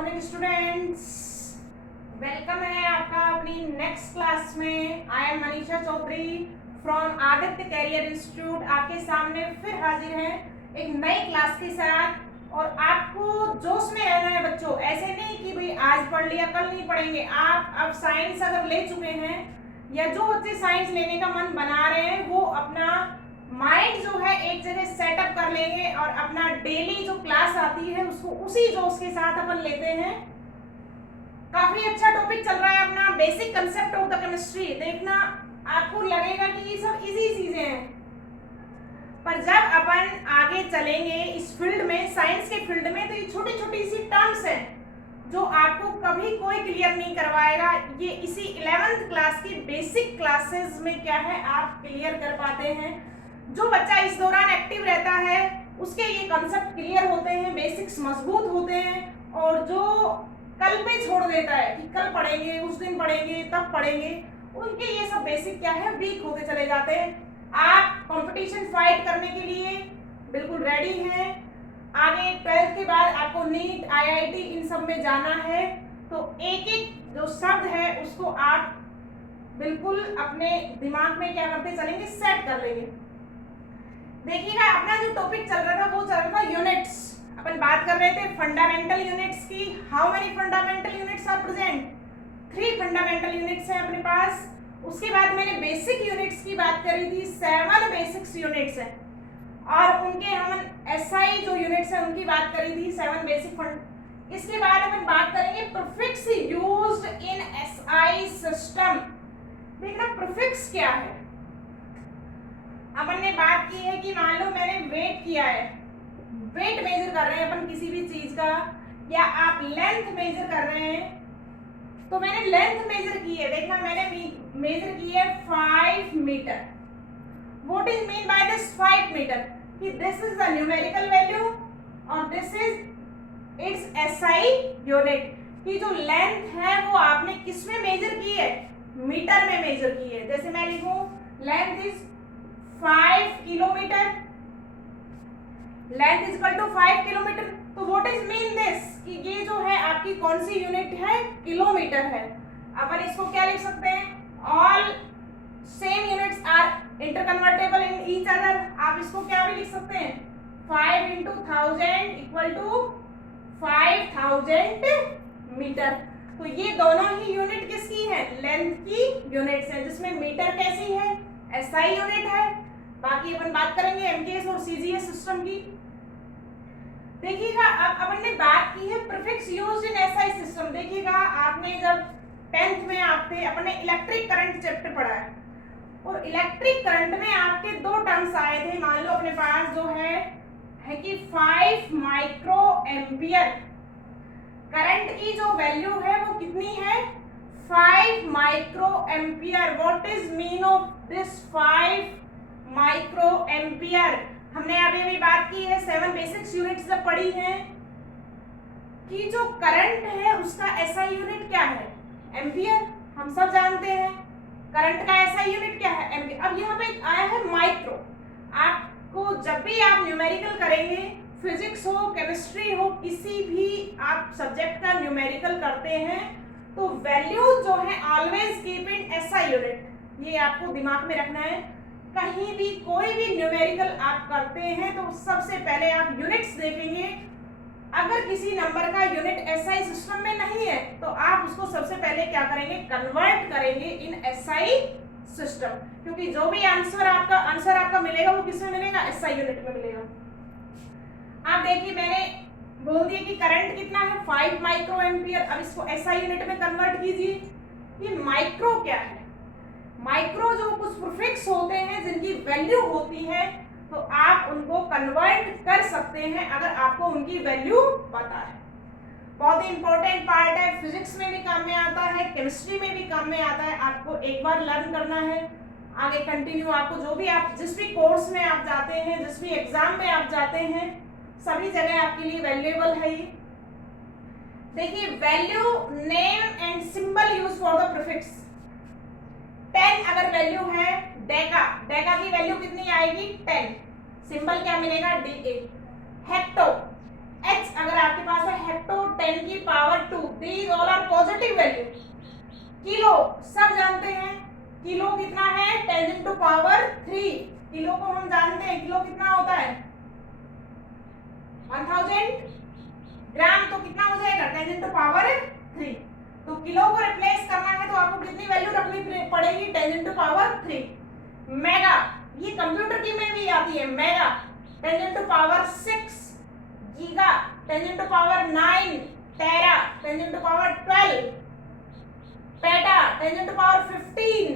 Morning students, welcome है आपका अपनी नेक्स्ट क्लास में। I am Manisha Chaudhary from Aditya career institute. आपके सामने फिर हाजिर हैं एक नई क्लास के साथ। और आपको जोश में रहना है बच्चों, ऐसे नहीं कि भाई आज पढ़ लिया कल नहीं पढ़ेंगे। आप अब साइंस अगर ले चुके हैं या जो बच्चे साइंस लेने का मन बना रहे हैं वो अपना माइंड जो है एक जगह सेटअप कर लेंगे और अपना डेली जो क्लास आती है उसको उसी जोश के साथ अपन लेते हैं। काफी अच्छा टॉपिक चल रहा है अपना basic concept of the chemistry. देखना आपको लगेगा कि ये सब इजी चीजें हैं, पर जब अपन आगे चलेंगे इस फील्ड में, साइंस के फील्ड में, तो ये छोटी छोटी सी टर्म्स हैं जो आपको कभी कोई क्लियर नहीं करवाएगा। ये इसी 11th क्लास की बेसिक क्लासेस में क्या है आप क्लियर कर पाते हैं। जो बच्चा इस दौरान एक्टिव रहता है उसके ये कॉन्सेप्ट क्लियर होते हैं, बेसिक्स मजबूत होते हैं। और जो कल पे छोड़ देता है कि कल पढ़ेंगे, उस दिन पढ़ेंगे, तब पढ़ेंगे, उनके ये सब बेसिक क्या है वीक होते चले जाते हैं। आप कंपटीशन फाइट करने के लिए बिल्कुल रेडी हैं। आगे 12th के बाद आपको नीट, IIT इन सब में जाना है, तो एक एक जो शब्द है उसको आप बिल्कुल अपने दिमाग में क्या करते चलेंगे, सेट कर लेंगे। देखिएगा अपना जो टॉपिक चल रहा था वो चल रहा था यूनिट्स। अपन बात कर रहे थे फंडामेंटल यूनिट्स की। How many fundamental units are present? 3 fundamental units हैं अपने पास। उसके बाद मैंने बेसिक यूनिट्स की बात करी थी, 7 बेसिक्स यूनिट्स हैं। और उनके हम SI जो यूनिट्स हैं उनकी बात करी थी, 7 बेसिक फंड। इसके बाद अपन बात करेंगे prefix used in SI system. देखना प्रीफिक्स क्या है। अपन ने बात की है कि मान लो मैंने वेट किया है, वेट मेजर कर रहे हैं अपन किसी भी चीज का, या आप लेंथ मेजर कर रहे हैं, तो मैंने लेंथ मेजर की है। देखना मैंने मेजर की है 5 metre. What is mean by this 5 metre? कि this is the numerical value और this is its SI unit. कि जो लेंथ है वो आपने किस में मेजर की है? मीटर में मेजर की है। जैसे मैं लिखूं length is 5 kilometre, length is equal to 5 kilometre. तो व्हाट इज मीन दिस कि ये जो है आपकी कौन सी यूनिट है? किलोमीटर है। अपन इसको क्या लिख सकते हैं? All same units are interconvertible in each other. आप इसको क्या भी लिख सकते हैं? 5 into 1000 इक्वल टू 5000 मीटर। तो ये दोनों ही यूनिट किसकी है? लेंथ की यूनिट्स है, जिसमें मीटर कैसी है? SI यूनिट है। बाकी अपन बात करेंगे MKS और CGS सिस्टम की। देखिएगा अब अपन ने बात की है prefix used in SI system. देखिएगा आपने जब 10th में आपने अपन ने इलेक्ट्रिक करंट चैप्टर पढ़ा है, और इलेक्ट्रिक करंट में आपके 2 टर्म्स आए थे। मान लो अपने पास जो है कि 5 माइक्रो एम्पियर करंट की जो वैल्यू है वो कितनी है? 5 micro ampere. What is mean of this 5 micro ampere? हमने अभी भी बात की है 7 बेसिक्स यूनिट्स जब पढ़ी हैं कि जो करंट है उसका SI यूनिट क्या है? एम्पियर। हम सब जानते हैं करंट का SI यूनिट क्या है? एम्पियर। अब यहाँ पे आया है माइक्रो। आपको जब भी आप न्यूमेरिकल करेंगे, फिजिक्स हो, केमिस्ट्री हो, किसी भी आप सब्जेक्ट का न्यूमेरिकल करते हैं, तो वैल्यू जो है always keep in SI unit. ये आपको दिमाग में रखना है। कहीं भी कोई भी न्यूमेरिकल आप करते हैं तो सबसे पहले आप यूनिट्स देखेंगे। अगर किसी नंबर का यूनिट SI सिस्टम में नहीं है तो आप उसको सबसे पहले क्या करेंगे? कन्वर्ट करेंगे इन SI सिस्टम। क्योंकि जो भी आंसर आपका मिलेगा वो किसमें मिलेगा? SI यूनिट में मिलेगा। आप देखिए मैंने बोल दिया कि करंट कितना है? 5 माइक्रो एम्पियर। अब इसको SI यूनिट में कन्वर्ट कीजिए। ये माइक्रो क्या है? माइक्रो जो कुछ प्रीफिक्स होते हैं जिनकी वैल्यू होती है, तो आप उनको कन्वर्ट कर सकते हैं अगर आपको उनकी वैल्यू पता है। बहुत ही इंपॉर्टेंट पार्ट है, फिजिक्स में भी काम में आता है, केमिस्ट्री में भी काम में आता है। आपको एक बार लर्न करना है, आगे कंटिन्यू आपको जो भी आप जिस भी कोर्स में आप जाते हैं, जिस भी एग्जाम में आप जाते हैं, सभी जगह आपके लिए वैल्यूएबल है ये। देखिए value, name and symbol use for the prefix. 10 अगर वैल्यू है डेका, डेका की वैल्यू कितनी आएगी? 10। सिंबल क्या मिलेगा? DA। हेक्टो, h अगर आपके पास है हेक्टो 10 की power 2, these all are positive value. Kilo सब जानते हैं, किलो कितना है 10 into पावर 3, किलो को हम जानते हैं, किलो कितना होता है 1000 ग्राम, तो कितना हो जाएगा 10 into पावर 3। तो किलो को रिप्लेस करना है तो आपको कितनी वैल्यू रखनी पड़ेगी 10 into पावर 3। मेगा, ये कंप्यूटर की में भी आती है, mega 10 into power 6, giga 10 into power 9, tera 10 into power 12, peta 10 into power 15,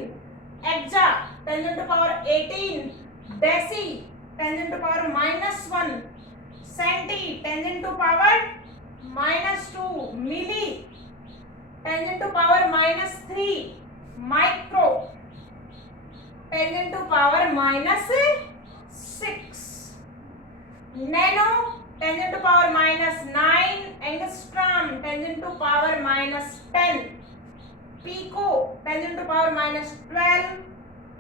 exa 10 into power 18, deci 10 into power -1, centi 10 into power -2, milli 10 into power -3, micro 10 into power -6, nano 10 into power -9, angstrom 10 into power -10, pico 10 into power -12,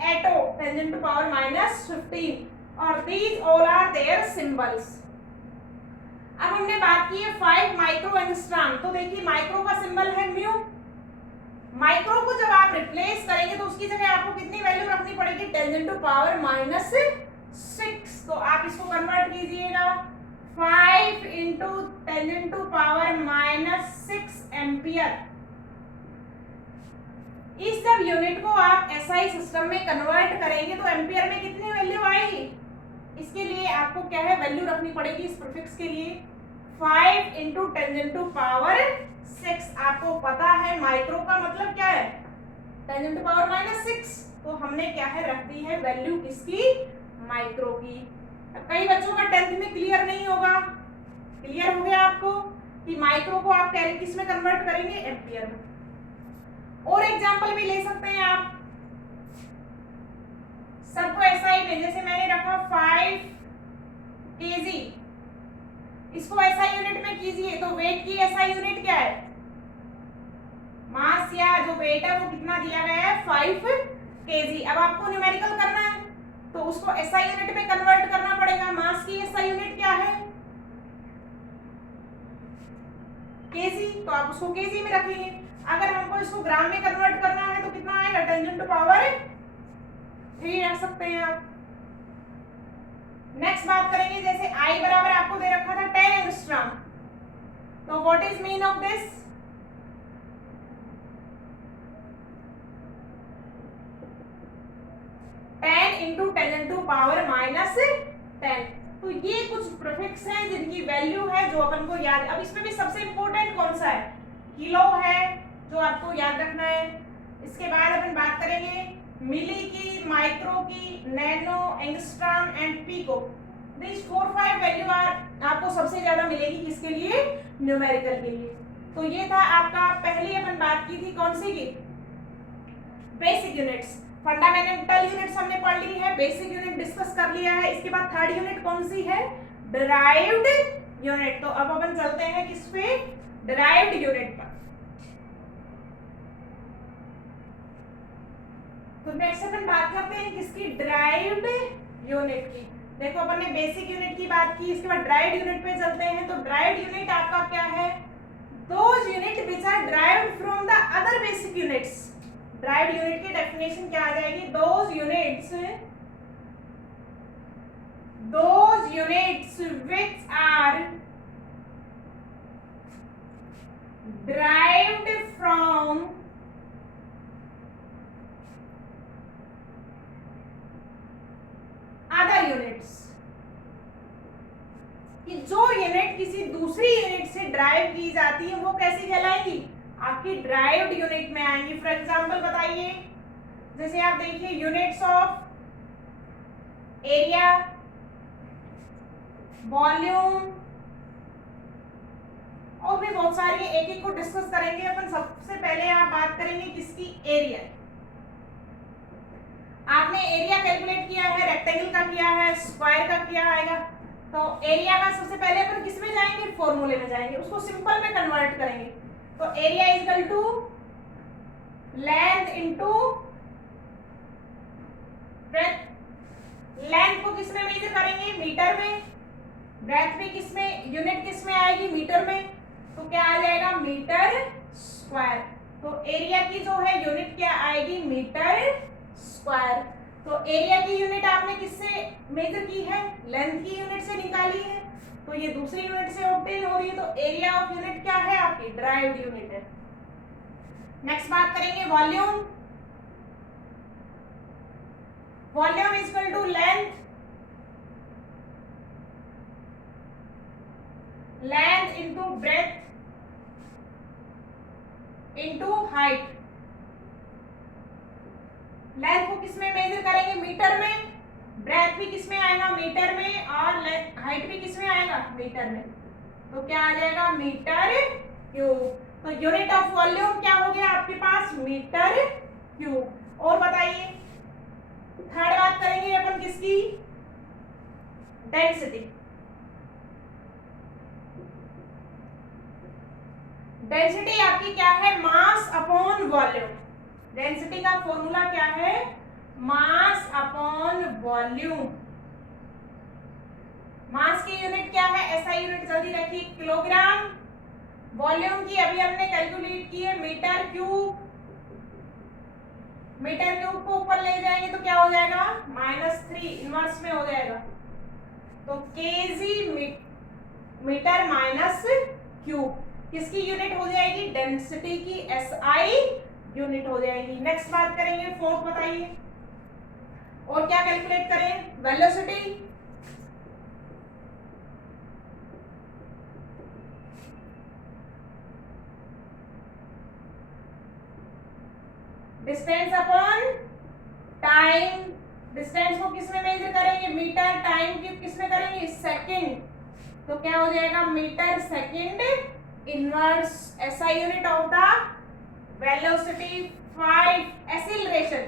एटो 10 into power -15, और these all are their symbols। अब हमने बात की है 5 micro angstrom, तो देखिए micro का symbol है म्यू। माइक्रो को जब आप रिप्लेस करेंगे तो उसकी जगह आपको कितनी वैल्यू रखनी पड़ेगी 10 into पावर -6, तो आप इसको कन्वर्ट कीजिएगा 5 into 10 into पावर -6 एम्पियर। इस सब यूनिट को आप एसआई सिस्टम में कन्वर्ट करेंगे तो एम्पियर में कितनी वैल्यू आएगी, इसके लिए आपको क्या है वैल्यू रखनी पड़ेगी इस प्रीफिक्स के लिए 5 into 10 into पावर 6। आपको पता है माइक्रो का मतलब क्या है 10 into पावर -6, तो हमने क्या है रख दी है वैल्यू किसकी, माइक्रो की। कई बच्चों का 10th में क्लियर नहीं होगा, क्लियर हो गया आपको कि माइक्रो को आप किस में कन्वर्ट करेंगे, एम्पियर में। और एग्जांपल भी ले सकते हैं आप सबको एसआई में, जैसे मैंने रखा 5 kg, इसको एसआई यूनिट में कीजिए तो वेट की एसआई यूनिट क्या है, मास या जो वेट है वो कितना दिया गया है 5 kg। अब आपको न्यूमेरिकल करना है तो उसको एसआई यूनिट में कन्वर्ट करना पड़ेगा। मास की एसआई यूनिट क्या है केजी, तो आप उसको केजी में रखेंगे। अगर हमको इसको ग्राम में कन्वर्ट करना है तो कितना आएगा 10 into पावर 3 रख सकते हैं आप। नेक्स्ट बात करेंगे, जैसे I बराबर आपको दे रखा था 10 एंगस्ट्रॉम, तो what is mean of this, into 10 into power -10। तो ये कुछ प्रीफिक्स हैं जिनकी वैल्यू है जो अपन को याद। अब इसमें भी सबसे इंपॉर्टेंट कौन सा है, किलो है जो आपको याद रखना है। इसके बाद अपन बात करेंगे मिली की, माइक्रो की, nano, angstrom and pico. This 4-5 value आपको सबसे ज्यादा मिलेगी किसके लिए, न्यूमेरिकल के लिए। तो ये था आपका, पहली अपन बात की थी कौन सी की, बेसिक यूनिट्स। फंडामेंटल यूनिट्स हमने पढ़ ली है, बेसिक यूनिट डिस्कस कर लिया है। इसके बाद थर्ड यूनिट कौन सी है, डिराइव्ड यूनिट। तो अब अपन चलते हैं किस पे, डिराइव्ड यूनिट पर। तो नेक्स्ट अपन बात करते हैं किसकी, डिराइव्ड यूनिट की। देखो अपन ने बेसिक यूनिट की बात की, इसके बाद डिराइव्ड यूनिट पे चलते हैं। तो डिराइव्ड यूनिट आपका क्या है, those unit which are derived from the other basic units. Derived unit की डेफिनेशन क्या आ जाएगी, those units which are derived from other units। कि जो यूनिट किसी दूसरी यूनिट से ड्राइव की जाती है वो कैसी कहलाएगी, आपकी ड्राइव्ड यूनिट में आएंगी। फॉर एग्जांपल बताइए, जैसे आप देखिए यूनिट्स ऑफ एरिया, वॉल्यूम, और भी बहुत सारी, एक एक को डिस्कस करेंगे अपन। सबसे पहले आप बात करेंगे किसकी, एरिया। आपने एरिया कैलकुलेट किया है, रेक्टेंगल का किया है, स्क्वायर का किया आएगा। तो एरिया का सबसे पहले अपन किस में जाएंगे, फॉर्मूले में जाएंगे, उसको सिंपल में कन्वर्ट करेंगे। तो area is equal to length into breadth. Length को किस में मेजर करेंगे, मीटर में, ब्रेथ भी किसमें, यूनिट किसमें आएगी, मीटर में, तो क्या आ जाएगा मीटर स्क्वायर। तो एरिया की जो है यूनिट क्या आएगी, मीटर स्क्वायर। तो एरिया की यूनिट आपने किससे मेजर की है, लेंथ की यूनिट से निकाली है, तो ये दूसरी यूनिट से ऑब्टेन हो रही है, तो एरिया ऑफ यूनिट क्या है आपकी, ड्राइव्ड यूनिट है। नेक्स्ट बात करेंगे volume. Volume is equal to length into breadth into height. Length को किसमें मेजर करेंगे, मीटर में, ब्रेथ भी किसमें आएगा, मीटर में, और हाइट भी किसमें आएगा, मीटर में, तो क्या आ जाएगा, मीटर क्यूब। तो यूनिट ऑफ वॉल्यूम क्या हो गया आपके पास, मीटर क्यूब। और बताइए थर्ड बात करेंगे अपन किसकी, डेंसिटी। डेंसिटी आपकी क्या है, मास अपॉन वॉल्यूम। डेंसिटी का फॉर्मूला क्या है, मास अपॉन वॉल्यूम। मास की यूनिट क्या है, एसआई यूनिट जल्दी रखिए, किलोग्राम। वॉल्यूम की अभी हमने कैलकुलेट की है मीटर क्यूब। मीटर क्यूब को ऊपर ले जाएंगे तो क्या हो जाएगा, -3 इनवर्स में हो जाएगा, तो केजी मीटर माइनस क्यूब किसकी यूनिट हो जाएगी, डेंसिटी की, एसआई यूनिट हो जाएगी। नेक्स्ट बात करेंगे फोर्थ, बताइए और क्या कैलकुलेट करें, velocity. Distance upon time. Distance को किसमें मेजर करेंगे, मीटर, टाइम की किसमें करेंगे, सेकंड, तो क्या हो जाएगा, metre second inverse. SI unit of the velocity 5। Acceleration,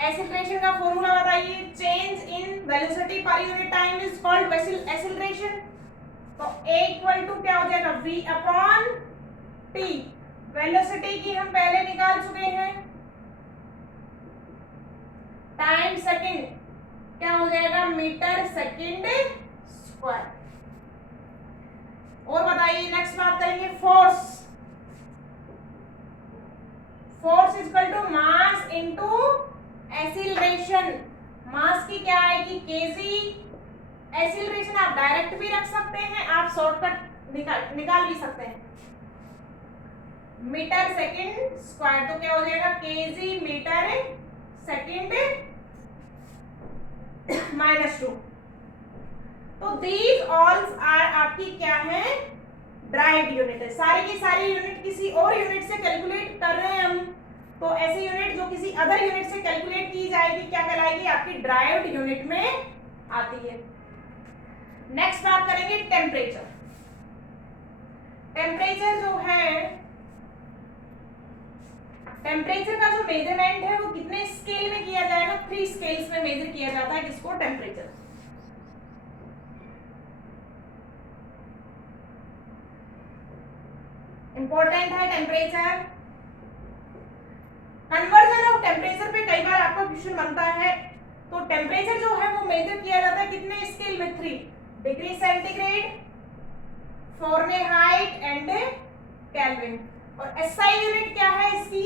acceleration का फॉर्मूला बताइए, चेंज इन वेलोसिटी पर unit time is called acceleration. तो a इक्वल टू क्या हो जाएगा, v अपॉन t। वेलोसिटी की हम पहले निकाल चुके हैं, टाइम सेकंड क्या हो जाएगा, मीटर सेकंड स्क्वायर। और बताइए नेक्स्ट बात करेंगे force. Force is equal to mass into acceleration. Mass की क्या आएगी, केजी। एक्सीलरेशन आप डायरेक्ट भी रख सकते हैं, आप शॉर्टकट निकाल भी सकते हैं, मीटर सेकंड स्क्वायर, तो क्या हो जाएगा, केजी मीटर सेकंड -2। तो दीज ऑल आर आपकी क्या है, ड्राइव्ड यूनिट है। सारी की सारी यूनिट किसी और यूनिट से कैलकुलेट कर रहे हैं हम, तो ऐसी यूनिट जो किसी अदर यूनिट से कैलकुलेट की जाएगी क्या कहलाएगी, आपकी ड्राइव्ड यूनिट में आती है। नेक्स्ट बात करेंगे टेम्परेचर। टेम्परेचर जो है, टेम्परेचर का जो मेजरमेंट है वो कितने स्केल में किया जाएगा, 3 स्केल्स में मेजर किया जाता है किसको, टेम्परेचर। इंपॉर्टेंट है टेम्परेचर। कन्वर्जन ऑफ टेम्परेचर पे कई बार आपका क्वेश्चन बनता है, तो टेम्परेचर जो है वो मेजर किया जाता है कितने स्केल में, 3, degree centigrade, Fahrenheit and kelvin. और एसआई यूनिट क्या है इसकी,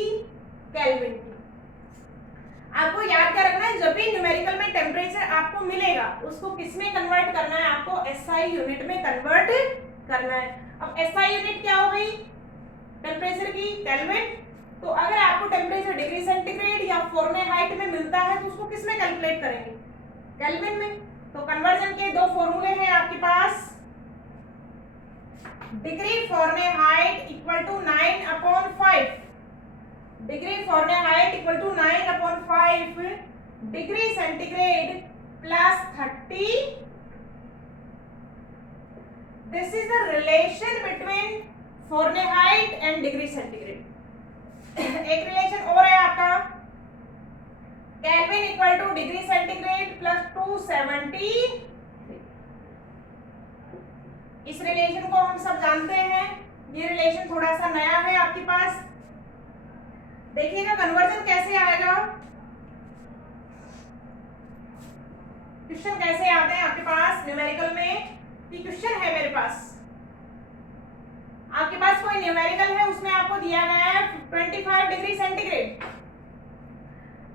केल्विन की। आपको याद कर रखना है, जब भी न्यूमेरिकल में टेम्परेचर आपको मिलेगा उसको किसमें कन्वर्ट करना है, आपको एसआई यूनिट में कन्वर्ट करना है। अब एसआई यूनिट क्या हो गई टेम्परेचर की, केल्विन। तो अगर आपको टेम्परेचर डिग्री सेंटीग्रेड या फ़ारेनहाइट में मिलता है तो उसको किसमें कैलकुलेट करेंगे, केल्विन में। तो कन्वर्जन के 2 फॉर्मूले हैं आपके पास, degree Fahrenheit equal to 9/5, degree Fahrenheit equal to 9/5 degree centigrade plus 30। This is the relation between Fahrenheit and degree centigrade. एक रिलेशन और है आपका, Kelvin equal to degree centigrade plus 270। इस रिलेशन को हम सब जानते हैं, ये रिलेशन थोड़ा सा नया है आपके पास। देखिएगा कन्वर्जन कैसे आएगा, क्वेश्चन कैसे आते हैं आपके पास न्यूमेरिकल में कि क्वेश्चन है मेरे पास, आपके पास कोई न्यूमेरिकल है, उसमें आपको दिया गया है 25 degree centigrade.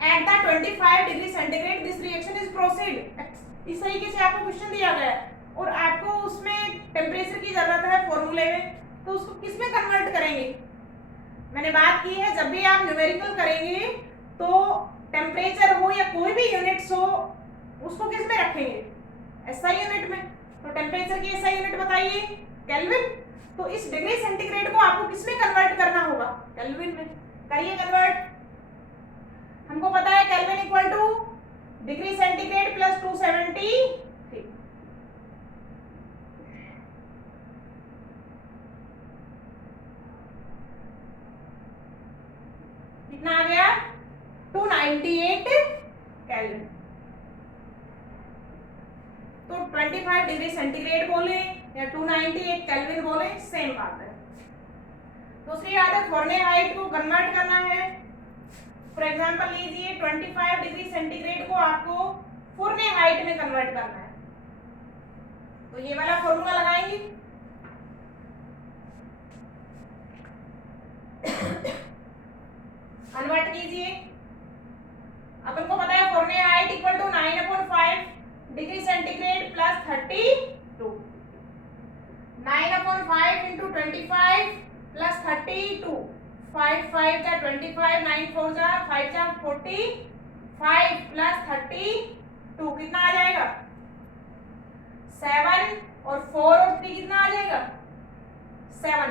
At the 25 degree centigrade this reaction is proceed. इस तरीके से आपको क्वेश्चन दिया गया है और आपको उसमें टेम्परेचर की जरूरत है फॉर्मूले में, तो उसको किस में कन्वर्ट करेंगे। मैंने बात की है जब भी आप न्यूमेरिकल करेंगे तो टेम्परेचर हो या कोई भी यूनिट्स हो उसको किस में रखेंगे, एसआई यूनिट में। तो टेम्परेचर की एसआई यूनिट बताइए, केल्विन। तो इस डिग्री सेंटीग्रेड को आपको किस में कन्वर्ट करना होगा, केल्विन में। करिए कन्वर्ट। हमको पता है kelvin equal to degree centigrade plus 273। कितना आ गया, 298 केल्विन। तो 25 डिग्री सेंटीग्रेड बोले या 298 केल्विन बोले, सेम बात है। दूसरी बात है फ़ारेनहाइट को कन्वर्ट करना है। फॉर एग्जांपल लीजिए 25 डिग्री सेंटीग्रेड को आपको फ़ारेनहाइट में कन्वर्ट करना है, तो ये वाला फॉर्मूला लगाएंगे। कन्वर्ट कीजिए। अपन को पता है Fahrenheit equal to 9/5 degree centigrade plus 32। 9/5 into 25 प्लस 32। 5 5 जा 25, 9 4 जा 5 जा 45 प्लस 32 कितना आ जाएगा, 7 और 4 और 3 कितना आ जाएगा, 7।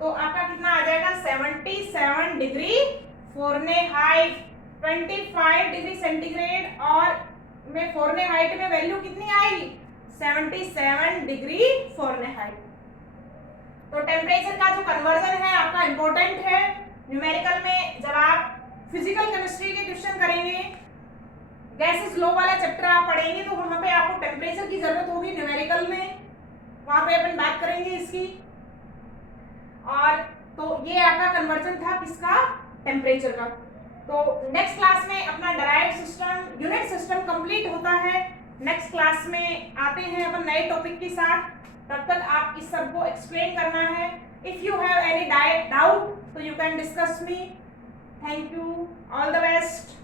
तो आपका कितना आ जाएगा 77 डिग्री फ़ारेनहाइट। 25 डिग्री सेंटीग्रेड और में फ़ारेनहाइट में वैल्यू कितनी आएगी, 77 डिग्री फ़ारेनहाइट। तो टेम्परेचर का जो कन्वर्जन है आपका इंपॉर्टेंट है न्यूमेरिकल में। जब आप फिजिकल केमिस्ट्री के क्वेश्चन करेंगे, गैसेस लॉ वाला चैप्टर आप पढ़ेंगे, तो वहां पे आपको टेम्परेचर की जरूरत होगी न्यूमेरिकल में, वहां पे अपन बात करेंगे इसकी। और तो ये आपका कन्वर्जन था किसका, टेम्परेचर का। तो नेक्स्ट क्लास में अपना derived system, unit system complete होता है। नेक्स्ट क्लास में आते हैं अपन नए टॉपिक के साथ। तब तक आप इस सब को एक्सप्लेन करना है। If you have any doubt तो you can discuss me. Thank you, all the best.